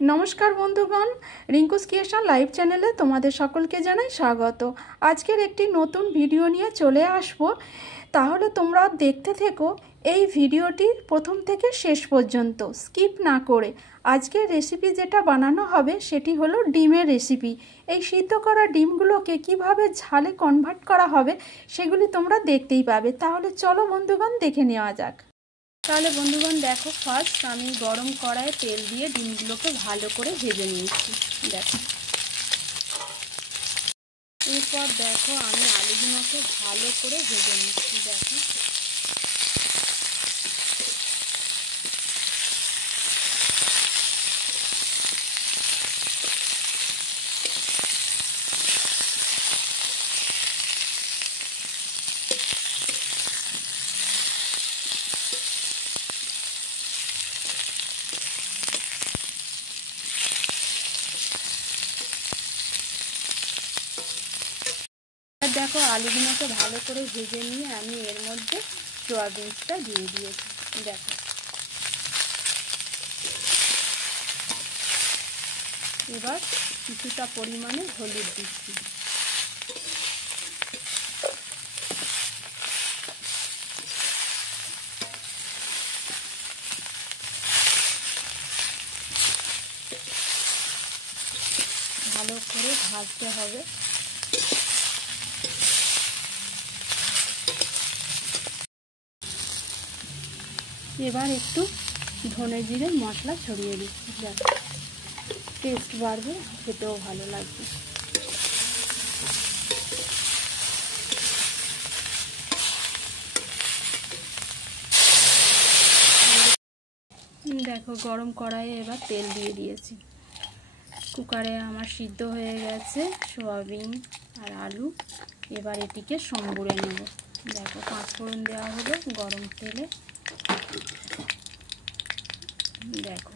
নমস্কার বন্ধুগণ, Rinku's creation live চ্যানেলে তোমাদের সকলকে জানাই স্বাগত। আজকের একটি নতুন ভিডিও নিয়ে চলে আসব, তাহলে তোমরা দেখতে থেকো এই ভিডিওটি প্রথম থেকে শেষ পর্যন্ত স্কিপ না করে। আজকের রেসিপি যেটা বানানো হবে সেটি হলো ডিমের রেসিপি। এই সিদ্ধ করা ডিমগুলোকে কিভাবে ঝালে কনভার্ট করা হবে সেগুলি তোমরা দেখতেই পাবে। তাহলে চলো বন্ধুগণ দেখে নেওয়া যাক। তাহলে বন্ধুগণ দেখো, ফার্স্ট আমি গরম কড়াইয়ে তেল দিয়ে ডিমগুলোকে ভালো করে ভেজে নিয়েছি। দেখো, এরপর দেখো আমি আলুগুলোকে ভালো করে ভেজে নিচ্ছি। দেখো, দেখো আলুগুলোকে ভালো করে ভেজে নিয়ে আমি এর মধ্যে সয়াবিনটা দিয়ে দিয়েছি। দেখো, এবার কিছুটা পরিমাণে হলুদ দিচ্ছি। ভালো করে ভাজতে হবে। এবার একটু ধনে জিরে মশলা ছড়িয়ে দিচ্ছি। দেখো, টেস্ট বাড়বে, খেতেও ভালো লাগবে। দেখো, গরম কড়াইয়ে এবার তেল দিয়ে দিয়েছি। কুকারে আমার সিদ্ধ হয়ে গেছে সয়াবিন আর আলু। এবার এটিকে সম্বুরে নেব। দেখো, পাঁচফোড়ন দেওয়া হলো গরম তেলে। দেখো,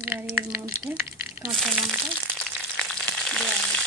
এবার এর মধ্যে কাঁচা লঙ্কা দেওয়া হচ্ছে।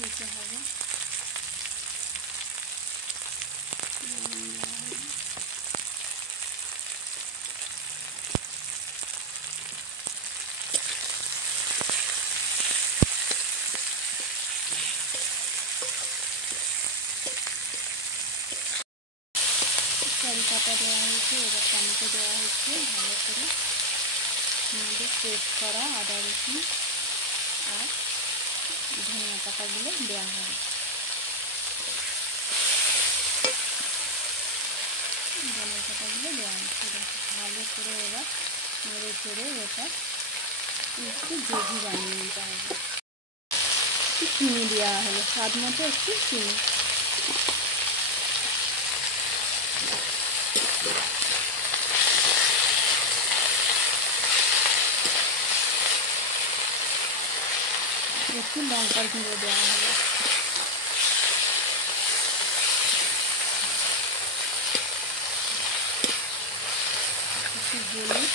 দিতে হবে। কারি পাতা দেওয়া হয়েছে, এবার টমেটো দেওয়া হচ্ছে। ভালো করে আমাদের পেস্ট করা আদা রসুন আর ধনিয়া পাতাগুলো দেওয়া হবে। ধনিয়া পাতাগুলো দেওয়া হচ্ছে। ভালো করে এবার নেড়ে চেড়ে এটা একটু গ্রেভি বানিয়ে নিতে হবে। একটু চিনি দেওয়া হলো, স্বাদ মতো একটু চিনি। একটু লঙ্কার গুঁড়ো দেওয়া হলো। একটু হলুদ,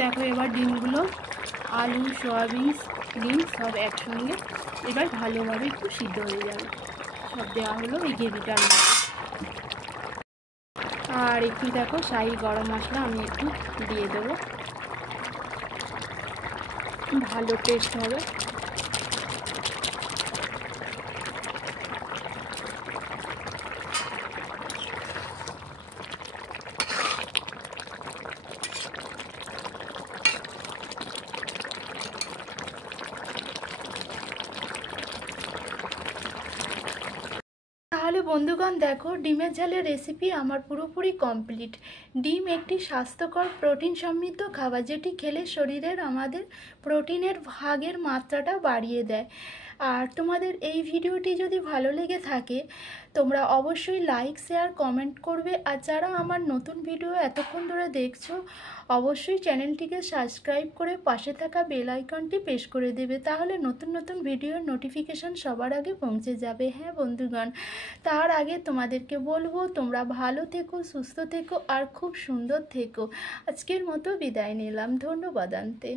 দেখো, এবার ডিমগুলো আলু, সয়াবিন, ডিম সব একসঙ্গে এবার ভালোভাবে একটু সিদ্ধ হয়ে যাবে। সব দেওয়া হলো এই গ্রেভিটার মধ্যে। আর একটু দেখো শাহি গরম মশলা আমি একটু দিয়ে দেবো, ভালো টেস্ট হবে। তাহলে বন্ধুগণ দেখো, ডিমের ঝালের রেসিপি আমার পুরোপুরি কমপ্লিট। ডিম একটি স্বাস্থ্যকর প্রোটিন সমৃদ্ধ খাবার, যেটি খেলে শরীরের আমাদের প্রোটিনের ভাগের মাত্রাটা বাড়িয়ে দেয়। আর তোমাদের এই ভিডিওটি যদি ভালো লেগে থাকে তোমরা অবশ্যই লাইক, শেয়ার, কমেন্ট করবে। আর যারা আমার নতুন ভিডিও এতক্ষণ ধরে দেখছো অবশ্যই চ্যানেলটিকে সাবস্ক্রাইব করে পাশে থাকা বেল আইকনটি প্রেস করে দেবে, তাহলে নতুন নতুন ভিডিওর নোটিফিকেশান সবার আগে পৌঁছে যাবে। হ্যাঁ বন্ধুগণ, তার আগে তোমাদেরকে বলবো তোমরা ভালো থেকো, সুস্থ থেকো আর খুব সুন্দর থেকো। আজকের মতো বিদায় নিলাম, ধন্যবাদ আনতে।